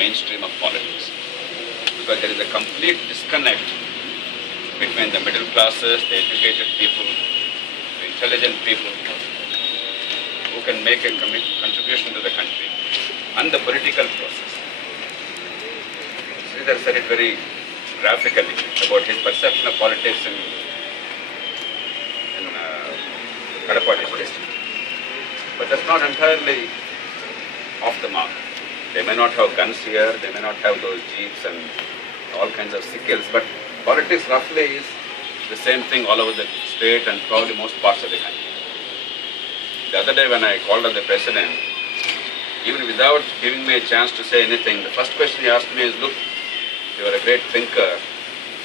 mainstream of politics. Because there is a complete disconnect between the middle classes, the educated people, the intelligent people who can make a contribution to the country, and the political process. Sridhar said it very graphically about his perception of politics in Kadapa district. But that's not entirely off the mark. They may not have guns here, they may not have those jeeps and all kinds of sickles, but politics roughly is the same thing all over the state and probably most parts of the country. The other day when I called on the president, even without giving me a chance to say anything, the first question he asked me is, look, you are a great thinker.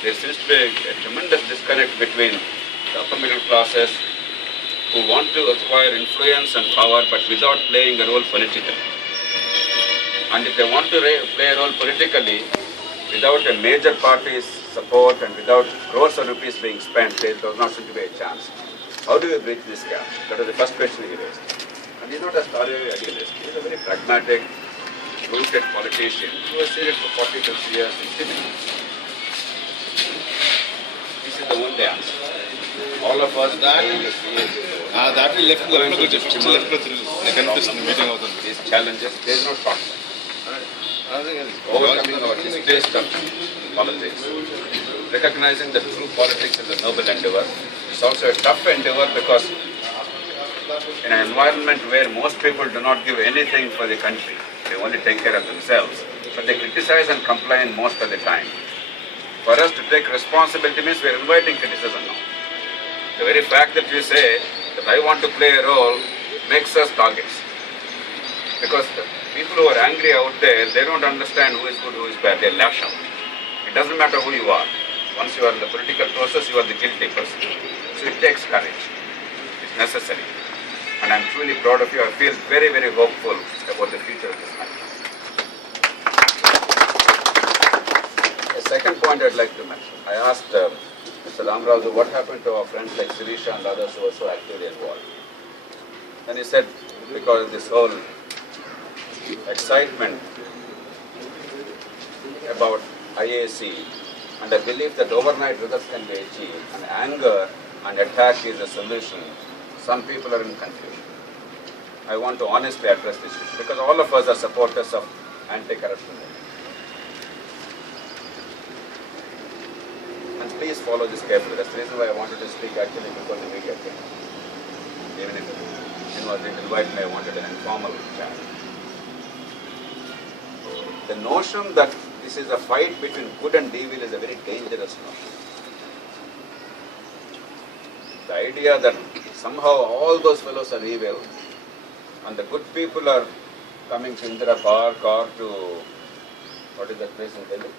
There seems to be a tremendous disconnect between the upper middle classes who want to acquire influence and power but without playing a role politically. And if they want to play a role politically, without a major party's support and without crores of rupees being spent, there does not seem to be a chance. How do we bridge this gap? That was the first question he raised. And he's not a starry idealist. He's a very pragmatic, rooted politician who has seen it for 40, 50 years in Tibet. This is the only answer. All of us these challenges, there is no shortcut. Overcoming our displaced of politics, recognizing that true politics is a noble endeavor. It's also a tough endeavor because in an environment where most people do not give anything for the country, they only take care of themselves, but they criticize and complain most of the time. For us to take responsibility means we are inviting criticism now. The very fact that you say that I want to play a role makes us targets. Because the people who are angry out there, they don't understand who is good, who is bad. They lash out. It doesn't matter who you are. Once you are in the political process, you are the guilty person. So it takes courage. It's necessary. And I'm truly proud of you. I feel very, very hopeful about the future of this country. A second point I'd like to mention. I asked Mr. Ramraju what happened to our friends like Sirisha and others who were so actively involved. And he said, because of this whole excitement about IAC and a belief that overnight results can be achieved, and anger and attack is a solution, some people are in confusion. I want to honestly address this issue because all of us are supporters of anti-corruption. And please follow this carefully. That's the reason why I wanted to speak actually before the media came. Even if anyone didn't invite me, I wanted an informal chat. The notion that this is a fight between good and evil is a very dangerous notion. The idea that somehow all those fellows are evil and the good people are coming to Indira Park or to, what is that place in Delhi?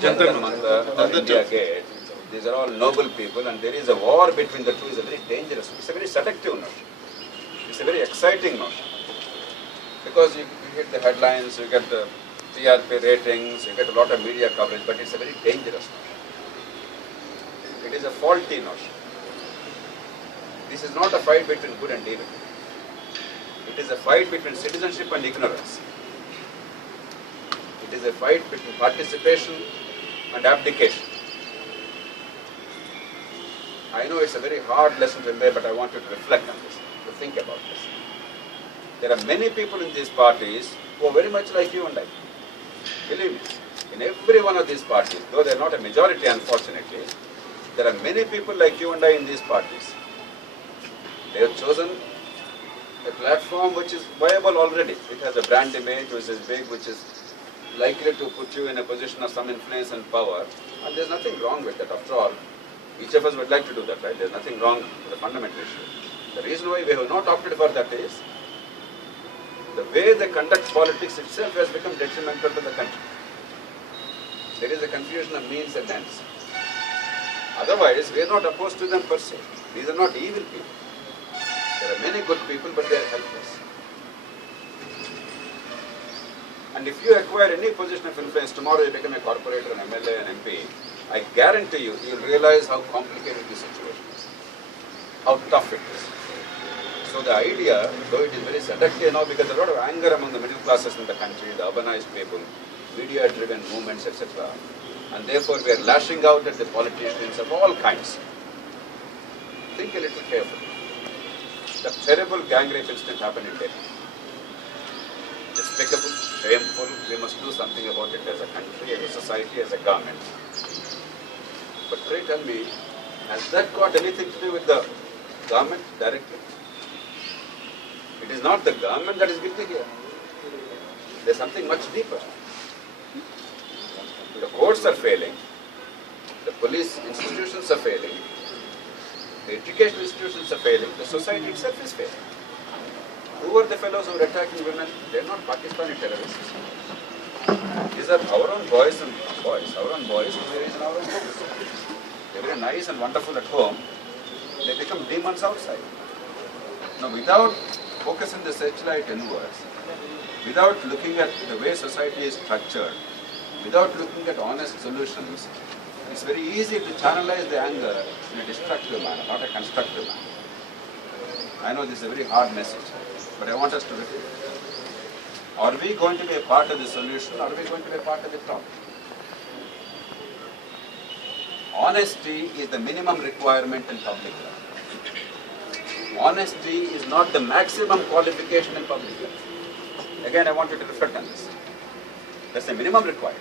Jantar Mantar or India Gate. These are all noble people and there is a war between the two is a very dangerous, it's a very selective notion. It's a very exciting notion. Because you get the headlines, you get the TRP ratings, you get a lot of media coverage, but it's a very dangerous notion. It is a faulty notion. This is not a fight between good and evil. It is a fight between citizenship and ignorance. It is a fight between participation and abdication. I know it's a very hard lesson to convey, but I want you to reflect on this, to think about this. There are many people in these parties who are very much like you and I. Believe me, in every one of these parties, though they are not a majority unfortunately, there are many people like you and I in these parties. They have chosen a platform which is viable already. It has a brand image which is big, which is likely to put you in a position of some influence and power. And there's nothing wrong with that. After all, each of us would like to do that, right? There's nothing wrong with the fundamental issue. The reason why we have not opted for that is the way they conduct politics itself has become detrimental to the country. There is a confusion of means and ends. Otherwise, we are not opposed to them per se. These are not evil people. There are many good people, but they are helpless. And if you acquire any position of influence, tomorrow you become a corporator, an MLA, an MP, I guarantee you will realize how complicated the situation is, how tough it is. So the idea, though it is very seductive now because there is a lot of anger among the middle classes in the country, the urbanized people, media-driven movements, etc. And therefore we are lashing out at the politicians of all kinds. Think a little carefully. The terrible gang rape incident happened in Delhi. Despicable, shameful, we must do something about it as a country, as a society, as a government. But pray tell me, has that got anything to do with the government directly? It is not the government that is guilty here. There is something much deeper. The courts are failing, the police institutions are failing, the educational institutions are failing, the society itself is failing. Who are the fellows who are attacking women? They are not Pakistani terrorists. These are our own boys and our own boys who we raise in our own homes. They are very nice and wonderful at home, they become demons outside. Now without focusing the searchlight inwards, without looking at the way society is structured, without looking at honest solutions, it's very easy to channelize the anger in a destructive manner, not a constructive manner. I know this is a very hard message, but I want us to repeat it. Are we going to be a part of the solution, or are we going to be a part of the problem? Honesty is the minimum requirement in public life. Honesty is not the maximum qualification in public life. Again, I want you to reflect on this. That's the minimum required.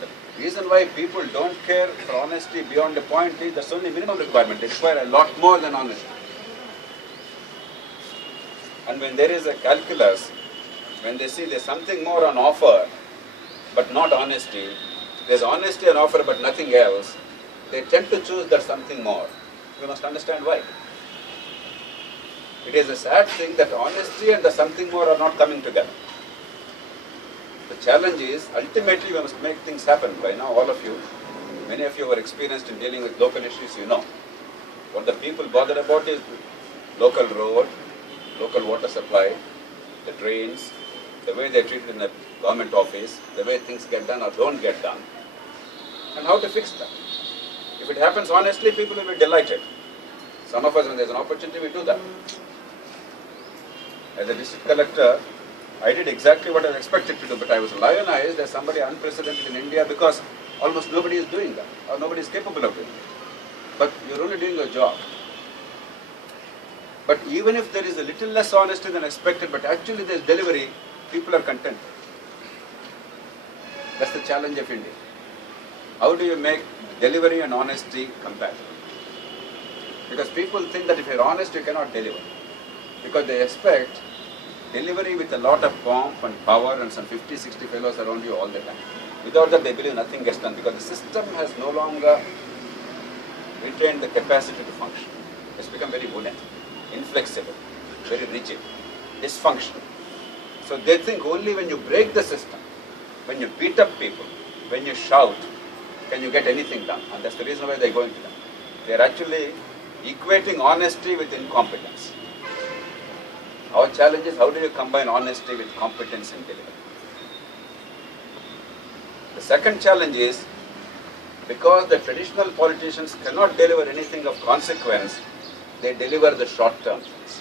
The reason why people don't care for honesty beyond the point is that's only minimum requirement. They require a lot more than honesty. And when there is a calculus, when they see there's something more on offer, but not honesty, there's honesty on offer but nothing else, they tend to choose that something more. We must understand why. It is a sad thing that honesty and the something more are not coming together. The challenge is, ultimately we must make things happen. By now all of you, many of you are experienced in dealing with local issues, you know. What the people bother about is local road, local water supply, the drains, the way they are treated in the government office, the way things get done or don't get done, and how to fix that. If it happens honestly, people will be delighted. Some of us, when there is an opportunity, we do that. As a district collector, I did exactly what I was expected to do, but I was lionized as somebody unprecedented in India because almost nobody is doing that, or nobody is capable of doing it. But you're only doing your job. But even if there is a little less honesty than expected, but actually there is delivery, people are content. That's the challenge of India. How do you make delivery and honesty compatible? Because people think that if you're honest, you cannot deliver. Because they expect delivery with a lot of pomp and power and some 50, 60 fellows around you all the time. Without that, they believe nothing gets done because the system has no longer retained the capacity to function. It's become very wooden, inflexible, very rigid, dysfunctional. So they think only when you break the system, when you beat up people, when you shout, can you get anything done. And that's the reason why they're going to them. They're actually equating honesty with incompetence. Our challenge is how do you combine honesty with competence in delivery? The second challenge is because the traditional politicians cannot deliver anything of consequence, they deliver the short-term things.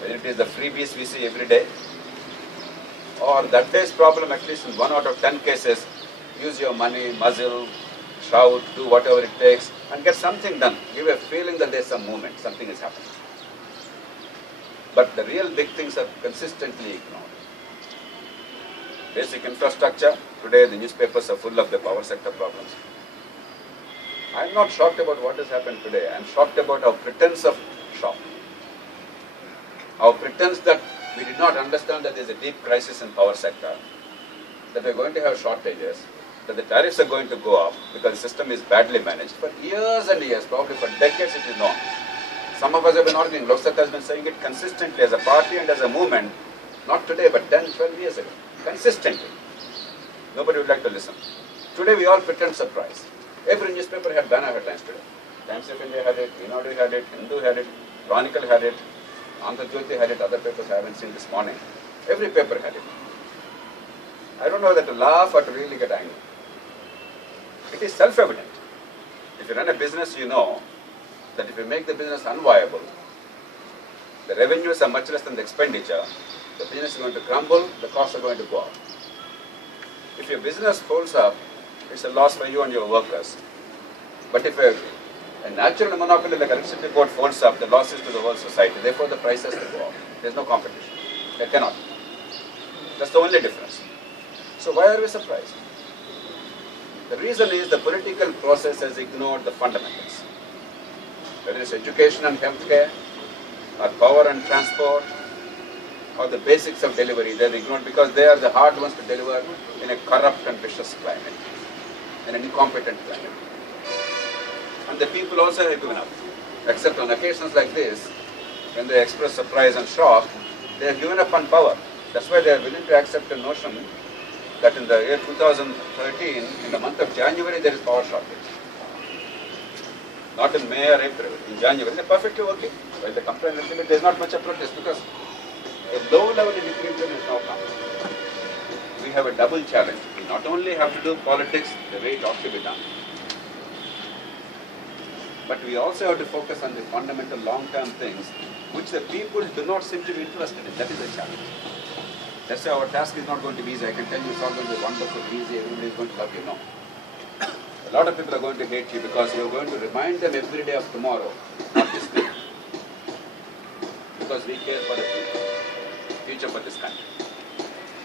Whether it is the freebies we see every day, or that day's problem, at least in 1 out of 10 cases, use your money, muzzle, shout, do whatever it takes, and get something done. Give a feeling that there's some movement, something is happening. But the real big things are consistently ignored. Basic infrastructure, today the newspapers are full of the power sector problems. I'm not shocked about what has happened today. I'm shocked about our pretense of shock. Our pretense that we did not understand that there's a deep crisis in power sector, that we're going to have shortages, that the tariffs are going to go up because the system is badly managed. For years and years, probably for decades it is known. Some of us have been arguing, Lok Sabha has been saying it consistently as a party and as a movement, not today but 10, 12 years ago, consistently. Nobody would like to listen. Today we all pretend surprise. Every newspaper had banner headlines today. Times of India had it, Eenadu had it, Hindu had it, Chronicle had it, Andhra Jyoti had it, other papers I haven't seen this morning. Every paper had it. I don't know whether to laugh or to really get angry. It is self-evident. If you run a business, you know that if you make the business unviable, the revenues are much less than the expenditure, the business is going to crumble, the costs are going to go up. If your business holds up, it's a loss for you and your workers. But if a natural monopoly like electricity board folds up, the loss is to the whole society. Therefore, the prices will go up. There's no competition. There cannot. That's the only difference. So why are we surprised? The reason is the political process has ignored the fundamentals. Whether it's education and healthcare, or power and transport, or the basics of delivery, they're ignored because they are the hard ones to deliver in a corrupt and vicious climate, in an incompetent climate. And the people also have given up, except on occasions like this, when they express surprise and shock, they have given up on power. That's why they are willing to accept a notion that in the year 2013, in the month of January, there is power shortage. Not in May or April, in January, they're perfectly okay. While they complain a little bit, there's not much of protest because a low level in equilibrium is now come. We have a double challenge. We not only have to do politics the way it ought to be done, but we also have to focus on the fundamental long-term things which the people do not seem to be interested in. That is the challenge. That's why our task is not going to be easy. I can tell you it's not going to be wonderful, easy, everybody is going to love you. No. A lot of people are going to hate you because you're going to remind them every day of tomorrow, not this week. Because we care for the future for this country.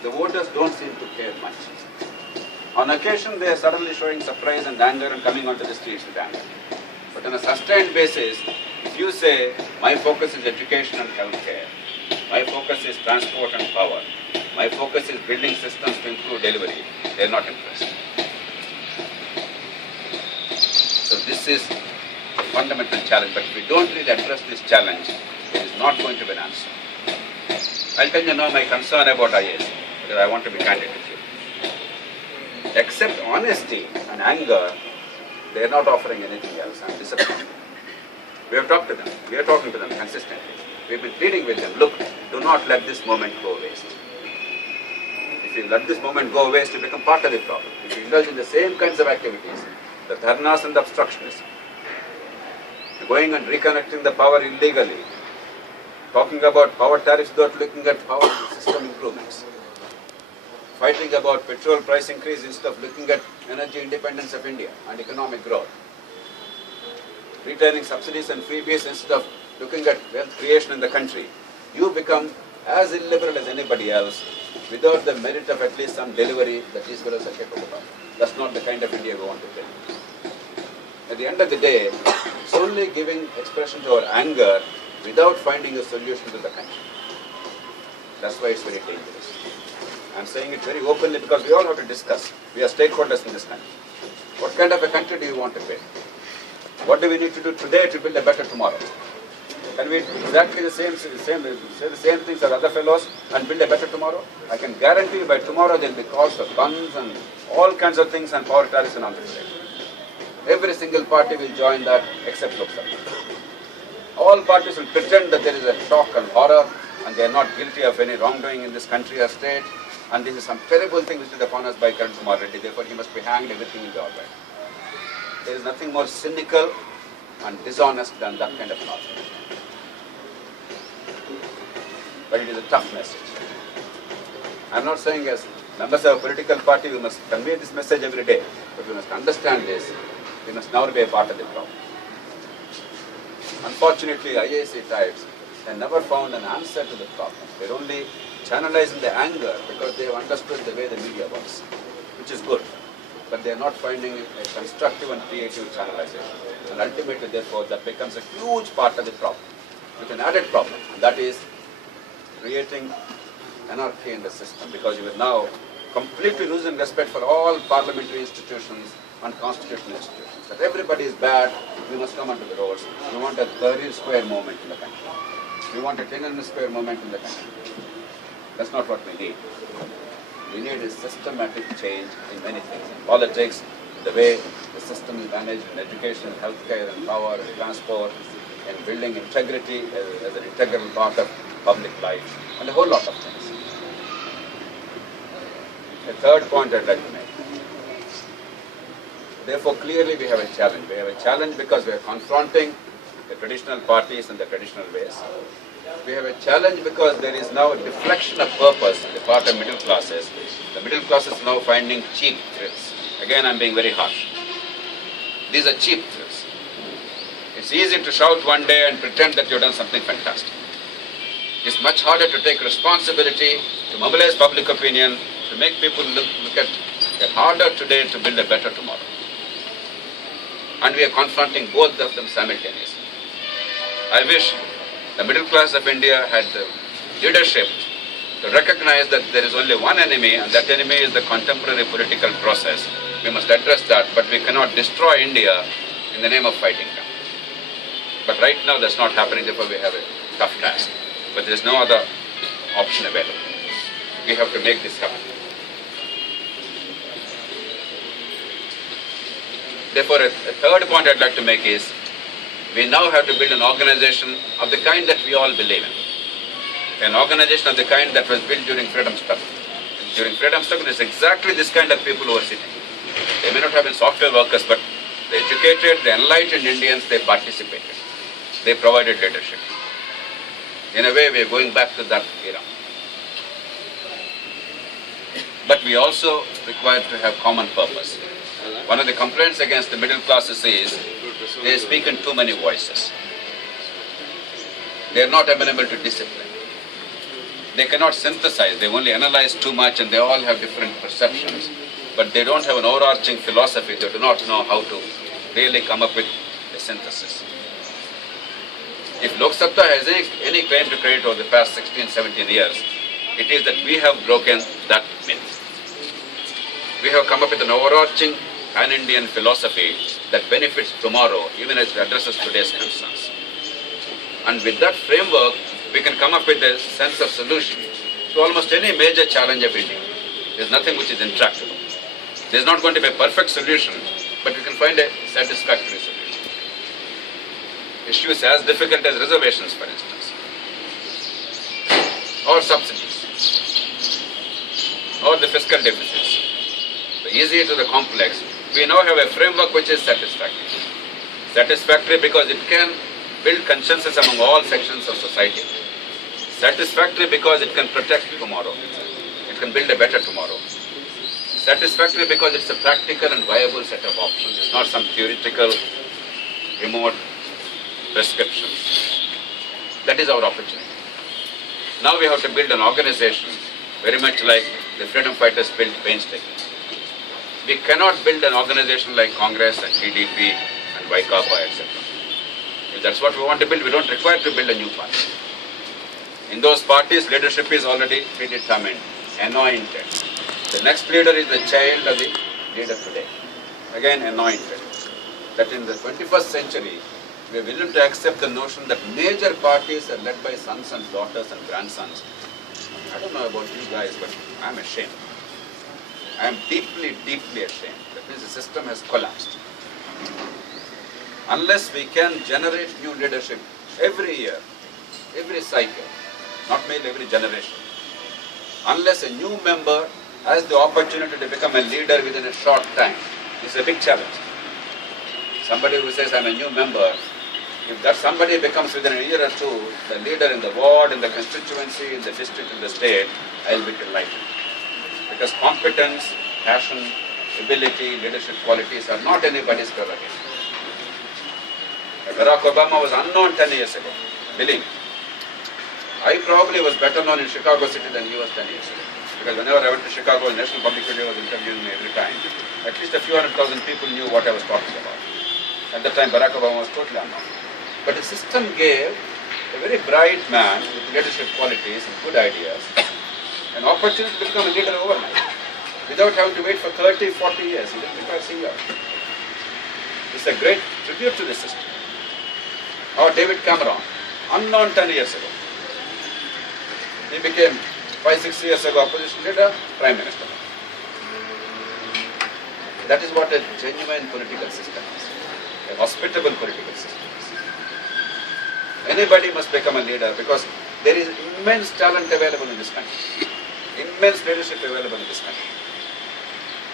The voters don't seem to care much. On occasion, they are suddenly showing surprise and anger and coming onto the streets with anger. But on a sustained basis, if you say, my focus is education and healthcare, my focus is transport and power, my focus is building systems to improve delivery, they are not interested. So this is a fundamental challenge, but if we don't really address this challenge, it is not going to be an answer. I'll tell you now my concern about IAS, because I want to be candid with you. Except honesty and anger, they are not offering anything else. I'm disappointed. We have talked to them. We are talking to them consistently. We've been pleading with them, look, do not let this moment go waste. If you let this moment go waste, you become part of the problem. If you indulge in the same kinds of activities, the dharnas and the obstructionism, going and reconnecting the power illegally, talking about power tariffs without looking at power system improvements, fighting about petrol price increase instead of looking at energy independence of India and economic growth, retaining subsidies and freebies instead of looking at wealth creation in the country, you become as illiberal as anybody else without the merit of at least some delivery that these fellows are capable of. That's not the kind of India we want to build. At the end of the day, it's only giving expression to our anger without finding a solution to the country. That's why it's very dangerous. I'm saying it very openly because we all have to discuss. We are stakeholders in this country. What kind of a country do you want to build? What do we need to do today to build a better tomorrow? Can we exactly say the same things as other fellows and build a better tomorrow? I can guarantee you by tomorrow there will be calls for guns and all kinds of things and power tariffs and all this. Every single party will join that except Lok Sabha. All parties will pretend that there is a shock and horror and they are not guilty of any wrongdoing in this country or state, and this is some terrible thing which is upon us by Karan Kumar Reddy, therefore he must be hanged, everything will be all right. There is nothing more cynical and dishonest than that kind of nonsense. But it is a tough message. I am not saying as members of a political party we must convey this message every day, but we must understand this. We must never be a part of the problem. Unfortunately, IAC types have never found an answer to the problem. They're only channelizing the anger because they have understood the way the media works, which is good. But they are not finding a constructive and creative channelization. And ultimately, therefore, that becomes a huge part of the problem, with an added problem, and that is creating anarchy in the system, because you will now completely losing respect for all parliamentary institutions and constitutional institutions. That everybody is bad, we must come onto the roads. We want a Tahrir Square movement in the country. We want a Tiananmen Square movement in the country. That's not what we need. We need a systematic change in many things. In politics, the way the system is managed, in education, healthcare, and power, and transport, and building integrity as an integral part of public life, and a whole lot of things. A third point I'd like to make. Therefore, clearly we have a challenge. We have a challenge because we are confronting the traditional parties and the traditional ways. We have a challenge because there is now a deflection of purpose on the part of middle classes. The middle class is now finding cheap thrills. Again, I'm being very harsh. These are cheap thrills. It's easy to shout one day and pretend that you've done something fantastic. It's much harder to take responsibility, to mobilize public opinion, to make people look at it harder today to build a better tomorrow. And we are confronting both of them simultaneously. I wish the middle class of India had the leadership to recognize that there is only one enemy, and that enemy is the contemporary political process. We must address that, but we cannot destroy India in the name of fighting them. But right now that's not happening, therefore we have a tough task. But there is no other option available. We have to make this happen. Therefore, a third point I'd like to make is, we now have to build an organization of the kind that we all believe in. An organization of the kind that was built during freedom struggle. During freedom struggle, it's exactly this kind of people who are sitting. They may not have been software workers, but the educated, the enlightened Indians, they participated. They provided leadership. In a way, we are going back to that era. But we also require to have common purpose. One of the complaints against the middle classes is they speak in too many voices. They are not amenable to discipline. They cannot synthesize, they only analyze too much and they all have different perceptions. But they don't have an overarching philosophy, they do not know how to really come up with a synthesis. If Lok Satta has any claim to credit over the past 16, 17 years, it is that we have broken that myth. We have come up with an overarching pan-Indian philosophy that benefits tomorrow, even as it addresses today's concerns. And with that framework, we can come up with a sense of solution to almost any major challenge of India. There's nothing which is intractable. There's not going to be a perfect solution, but we can find a satisfactory solution. Issues as difficult as reservations, for instance, or subsidies, or the fiscal deficits. The easy to the complex, we now have a framework which is satisfactory. Satisfactory because it can build consensus among all sections of society. Satisfactory because it can protect tomorrow. It can build a better tomorrow. Satisfactory because it's a practical and viable set of options. It's not some theoretical, remote prescription. That is our opportunity. Now we have to build an organization very much like the freedom fighters built painstakingly. We cannot build an organization like Congress and TDP and Vaikapa, etc. If that's what we want to build, we don't require to build a new party. In those parties, leadership is already predetermined, anointed. The next leader is the child of the leader today. Again, anointed. That in the 21st century, we are willing to accept the notion that major parties are led by sons and daughters and grandsons. I don't know about you guys, but I'm ashamed. I am deeply, deeply ashamed. That means the system has collapsed. Unless we can generate new leadership every year, every cycle, not merely every generation, unless a new member has the opportunity to become a leader within a short time, it's a big challenge. Somebody who says, I'm a new member, if that somebody becomes within a year or two the leader in the ward, in the constituency, in the district, in the state, I'll be delighted. Because competence, passion, ability, leadership qualities are not anybody's prerogative. Barack Obama was unknown 10 years ago. Believe me. I probably was better known in Chicago City than he was 10 years ago. Because whenever I went to Chicago, National Public Radio was interviewing me every time. At least a few 100,000 people knew what I was talking about. At that time, Barack Obama was totally unknown. But the system gave a very bright man with leadership qualities and good ideas an opportunity to become a leader overnight, without having to wait for 30, 40 years. He didn't become CEO. It's a great tribute to the system. Or David Cameron, unknown 10 years ago. He became 5-6 years ago opposition leader, Prime Minister. That is what a genuine political system is. A hospitable political system is. Anybody must become a leader because there is immense talent available in this country. Immense leadership available in this country.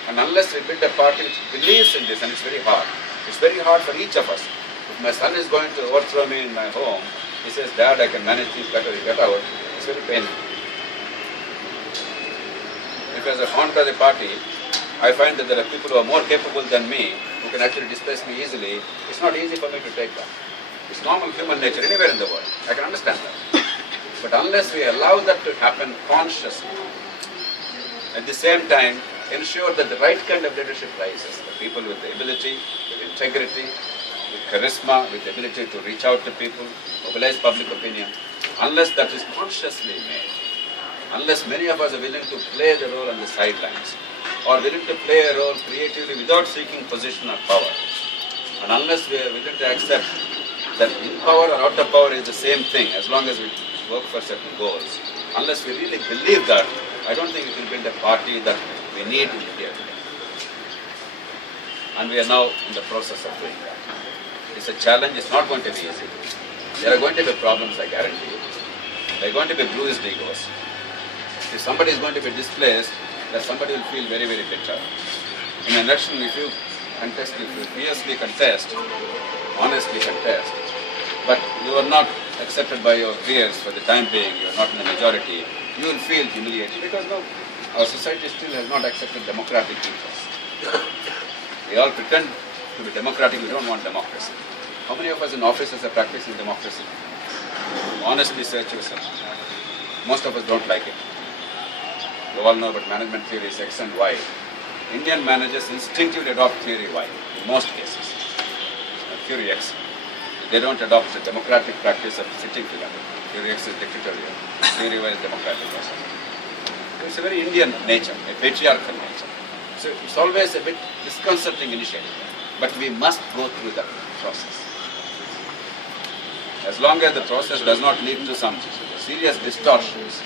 And unless we build a party which believes in this, and it's very hard. It's very hard for each of us. If my son is going to overthrow me in my home, he says, Dad, I can manage things better, you get out. It's very painful. If as a founder of the party, I find that there are people who are more capable than me, who can actually displace me easily, it's not easy for me to take that. It's normal human nature anywhere in the world. I can understand that. But unless we allow that to happen consciously, at the same time, ensure that the right kind of leadership rises. The people with the ability, with integrity, with charisma, with the ability to reach out to people, mobilize public opinion. Unless that is consciously made, unless many of us are willing to play the role on the sidelines, or willing to play a role creatively without seeking position or power, and unless we are willing to accept that in power or out of power is the same thing as long as we work for certain goals, unless we really believe that, I don't think we can build a party that we need in India today. And we are now in the process of doing that. It's a challenge, it's not going to be easy. There are going to be problems, I guarantee you. There are going to be bruised egos. If somebody is going to be displaced, that somebody will feel very, very bitter. In an election, if you contest, if you fiercely contest, honestly contest, but you are not accepted by your peers for the time being, you are not in the majority, you will feel humiliated because no, our society still has not accepted democratic ethos. We all pretend to be democratic, we don't want democracy. How many of us in offices are practicing democracy? Honestly search yourself. Most of us don't like it. You all know about management theories X and Y. Indian managers instinctively adopt theory Y in most cases. Theory X. They don't adopt the democratic practice of sitting together. Theory X is dictatorial. Theory Y is democratic. It's a very Indian nature, a patriarchal nature. So it's always a bit disconcerting initially, but we must go through that process. As long as the process does not lead to some serious distortions,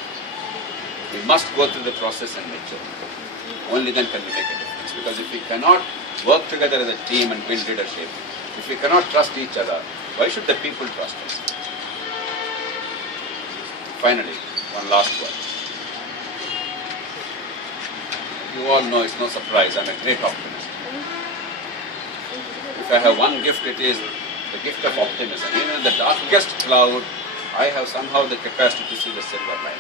we must go through the process and mature. Only then can we make a difference. Because if we cannot work together as a team and build leadership, if we cannot trust each other, why should the people trust us? Finally, one last word. You all know it's no surprise, I'm a great optimist. If I have one gift, it is the gift of optimism. Even in the darkest cloud, I have somehow the capacity to see the silver lining.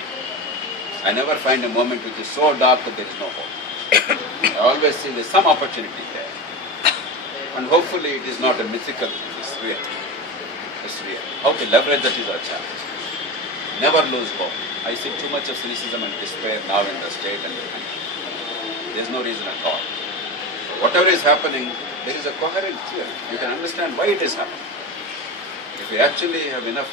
I never find a moment which is so dark that there is no hope. I always see there's some opportunity there. And hopefully it is not a mythical, it is real. It's real. How to leverage that is our challenge. Never lose hope. I see too much of cynicism and despair now in the state and the country. There's no reason at all. Whatever is happening, there is a coherent theory. You can understand why it is happening. If you actually have enough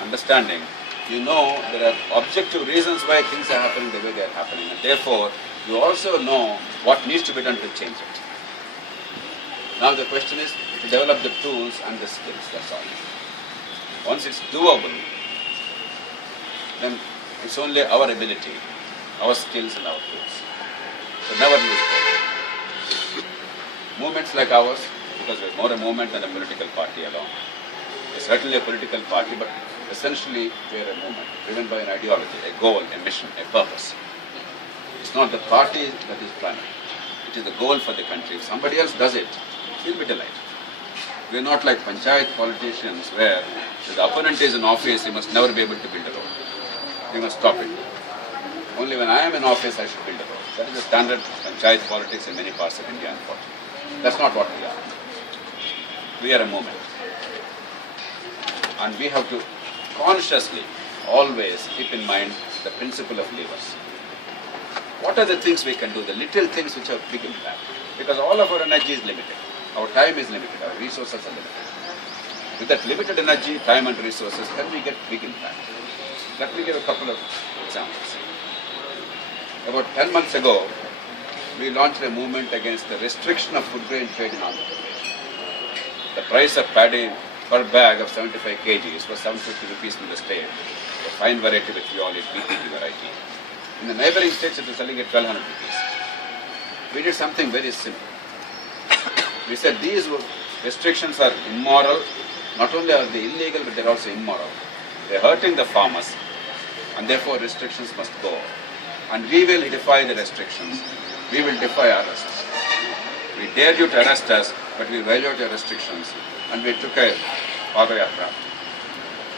understanding, you know there are objective reasons why things are happening the way they are happening. And therefore, you also know what needs to be done to change it. Now the question is to develop the tools and the skills, that's all. Once it's doable, then it's only our ability, our skills and our tools. So never lose hope. Movements like ours, because we're more a movement than a political party alone. We're certainly a political party, but essentially we're a movement driven by an ideology, a goal, a mission, a purpose. It's not the party that is primary. It is the goal for the country. If somebody else does it, we'll be delighted. We're not like panchayat politicians where if the opponent is in office, he must never be able to build a road. We must stop it. Only when I am in office, I should build a road. That is the standard panchayat politics in many parts of India, unfortunately. That's not what we are. We are a movement. And we have to consciously always keep in mind the principle of levers. What are the things we can do, the little things which have big impact? Because all of our energy is limited. Our time is limited, our resources are limited. With that limited energy, time and resources, can we get big impact? Let me give a couple of examples. About 10 months ago, we launched a movement against the restriction of food grain trade in Andhra Pradesh. The price of paddy per bag of 75 kgs was 750 rupees in the state. A fine variety which we all eat, BPP variety. In the neighboring states, it was selling at 1200 rupees. We did something very simple. We said these restrictions are immoral. Not only are they illegal, but they're also immoral. They're hurting the farmers, and therefore restrictions must go. And we will defy the restrictions. We will defy arrests. We dare you to arrest us, but we violate your restrictions. and we took a Padayatra.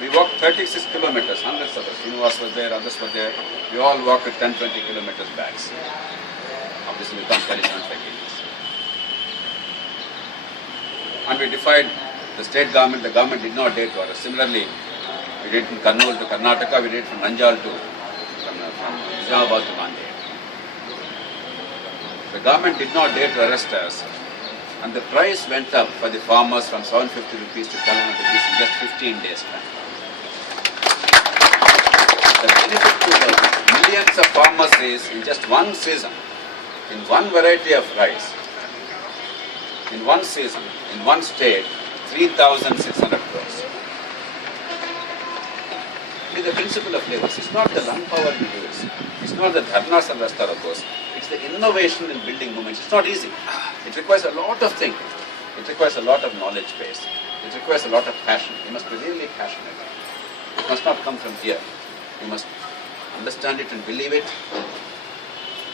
We walked 36 kilometers, hundreds of us. Srinivas was there, others were there. We all walked with 10-20 kilometers backs. Obviously, we can't carry 75 kgs. And we defied the state government. The government did not dare to arrest. Similarly, we did from Kurnool to Karnataka. We did from Nanjal to from Nizamabad to Nanded. The government did not dare to arrest us, and the price went up for the farmers from 750 rupees to 1,200 rupees in just 15 days' time. The benefit to the millions of farmers is in just one season, in one variety of rice, in one season, in one state, 3,600 crores. It is the principle of labor. It's not the lung power we use. It's not the dharnas and rastarokos. It's the innovation in building movements. It's not easy. It requires a lot of thinking. It requires a lot of knowledge base. It requires a lot of passion. You must be really passionate. It must not come from here. You must understand it and believe it.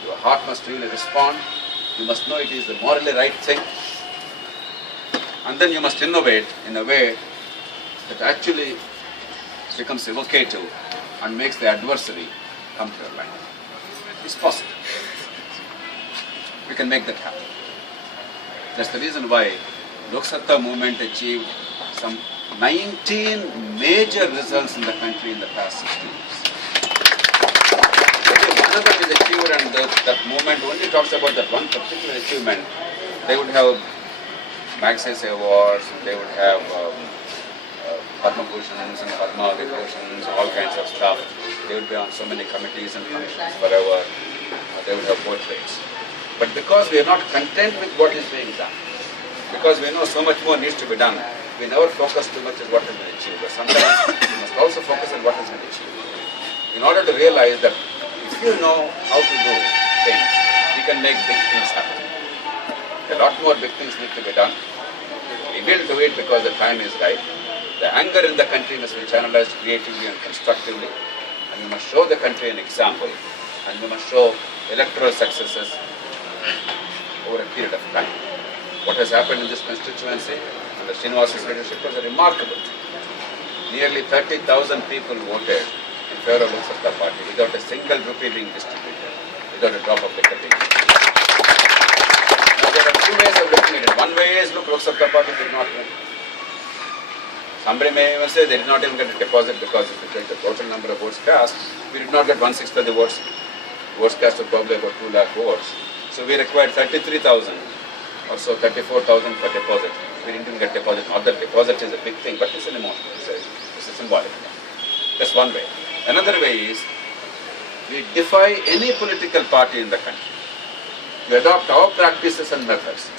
Your heart must really respond. You must know it is the morally right thing. And then you must innovate in a way that actually becomes evocative and makes the adversary come to your mind. It's possible. We can make that happen. That's the reason why Lok Satta movement achieved some 19 major results in the country in the past 60 years. Only one of them is achieved, and that movement only talks about that one particular achievement. They would have Magsaysay awards, they would have Padma Bhushans and Padma Vibhushan's, all kinds of stuff. They would be on so many committees and commissions forever. They would have portraits. But because we are not content with what is being done, because we know so much more needs to be done, we never focus too much on what has been achieved. But sometimes we must also focus on what has been achieved. In order to realize that if you know how to do things, you can make big things happen. A lot more big things need to be done. We will do it because the time is right. The anger in the country must be channelized creatively and constructively. And we must show the country an example. And we must show electoral successes over a period of time. What has happened in this constituency under Srinivas's leadership was remarkable. Nearly 30,000 people voted in favor of Lok Satta party without a single rupee being distributed, without a drop of liquor being distributed. Now there are two ways of looking at it. One way is, look, Lok Satta party did not win. Somebody may even say they did not even get a deposit because if you take the total number of votes cast, we did not get 1/6 of the votes. Votes cast were probably about 2 lakh votes. So we required 33,000 or so, 34,000 for deposit. We didn't even get deposit. Not that deposit is a big thing, but it's an emotion. It's a symbolic thing. That's one way. Another way is, we defy any political party in the country to adopt our practices and methods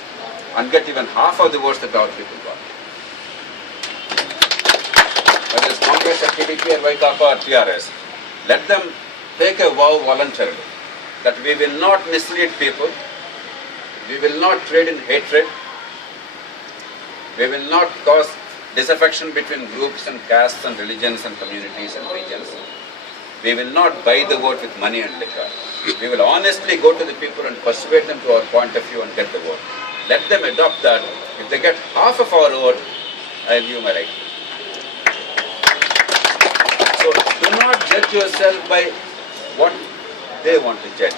and get even half of the votes that our people got. Whether it's Congress or TDP or Vaikapa or TRS, let them take a vow voluntarily that we will not mislead people, we will not trade in hatred, we will not cause disaffection between groups and castes and religions and communities and regions. We will not buy the vote with money and liquor. We will honestly go to the people and persuade them to our point of view and get the vote. Let them adopt that. If they get half of our vote, I will give my right. So do not judge yourself by what they want to judge,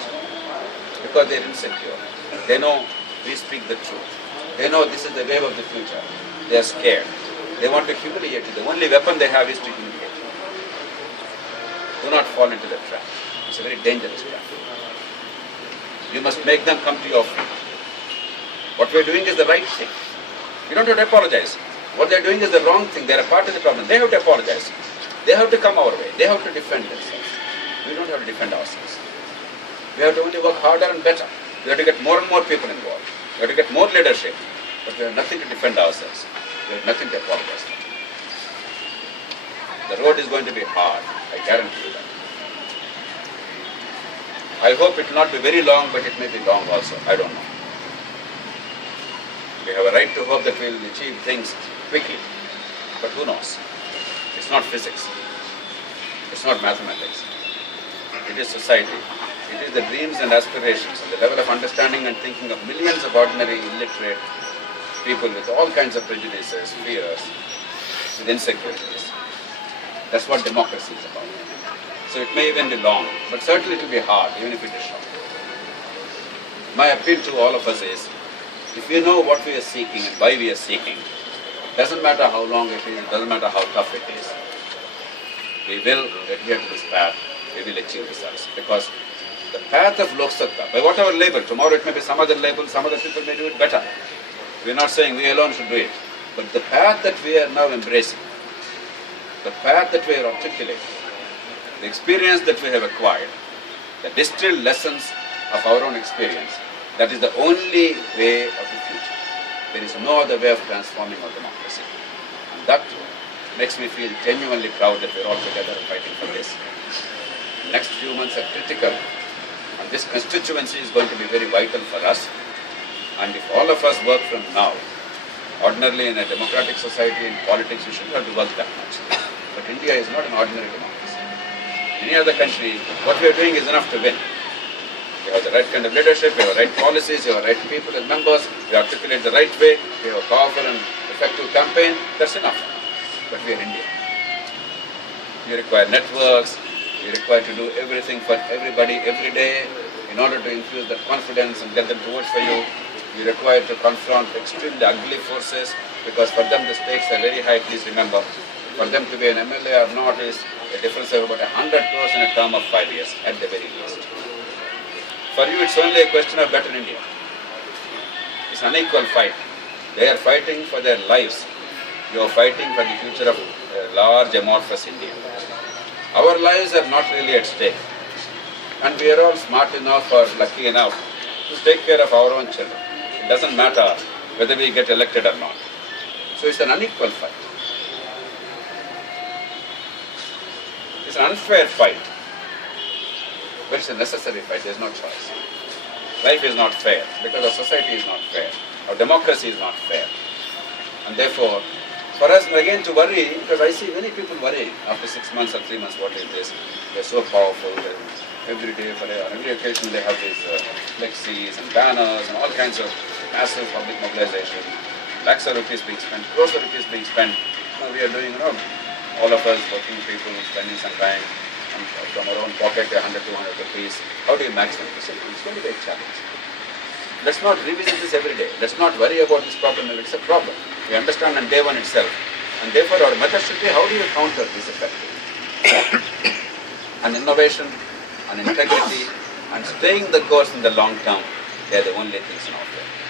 because they are insecure. They know we speak the truth. They know this is the wave of the future. They are scared. They want to humiliate you. The only weapon they have is to humiliate you. Do not fall into that trap. It's a very dangerous trap. You must make them come to your feet. What we are doing is the right thing. You don't have to apologize. What they are doing is the wrong thing. They are a part of the problem. They have to apologize. They have to come our way. They have to defend themselves. We don't have to defend ourselves. We have to only work harder and better. We have to get more and more people involved. We have to get more leadership. But we have nothing to defend ourselves. We have nothing to apologize for. The road is going to be hard. I guarantee you that. I hope it will not be very long, but it may be long also. I don't know. We have a right to hope that we will achieve things quickly. But who knows? It's not physics. It's not mathematics. It is society. It is the dreams and aspirations and the level of understanding and thinking of millions of ordinary illiterate people with all kinds of prejudices, fears, with insecurities. That's what democracy is about. So it may even be long, but certainly it will be hard, even if it is short. My appeal to all of us is, if we know what we are seeking and why we are seeking, doesn't matter how long it is, doesn't matter how tough it is, we will adhere to this path, we will achieve results. Because the path of Lok Satta, by whatever label, tomorrow it may be some other label, some other people may do it better. We are not saying we alone should do it. But the path that we are now embracing, the path that we are articulating, the experience that we have acquired, the distilled lessons of our own experience, that is the only way of the future. There is no other way of transforming our democracy. And that makes me feel genuinely proud that we are all together fighting for this. The next few months are critical, and this constituency is going to be very vital for us. And if all of us work from now, ordinarily in a democratic society, in politics, we shouldn't have to work that much. But India is not an ordinary democracy. Any other country, what we are doing is enough to win. We have the right kind of leadership, we have the right policies, we have the right people as members, we articulate the right way, we have a powerful and effective campaign, that's enough. But we are India. We require networks, we require to do everything for everybody every day in order to infuse that confidence and get them to vote for you. We require to confront extremely ugly forces, because for them the stakes are very high. Please remember, for them to be an MLA or not is a difference of about 100 crores in a term of 5 years at the very least. For you it's only a question of better India. It's an unequal fight. They are fighting for their lives. You are fighting for the future of a large amorphous India. Our lives are not really at stake. And we are all smart enough or lucky enough to take care of our own children. It doesn't matter whether we get elected or not. So it's an unequal fight. It's an unfair fight. But it's a necessary fight, there's no choice. Life is not fair because our society is not fair. Our democracy is not fair. And therefore, for us again to worry, because I see many people worry after 6 months or 3 months, what is this? They're so powerful, every day, on every occasion they have these flexis and banners and all kinds of massive public mobilization. Lakhs of rupees being spent, crores of rupees being spent. We are doing, all of us working people spending some time from our own pocket, 100, 200 rupees. How do you match them? It's going to be a challenge. Let's not revisit this every day. Let's not worry about this problem if it's a problem. We understand on day one itself. And therefore our method should be, how do you counter this effectively? And innovation, and integrity, and staying the course in the long term, they are the only things in our favor.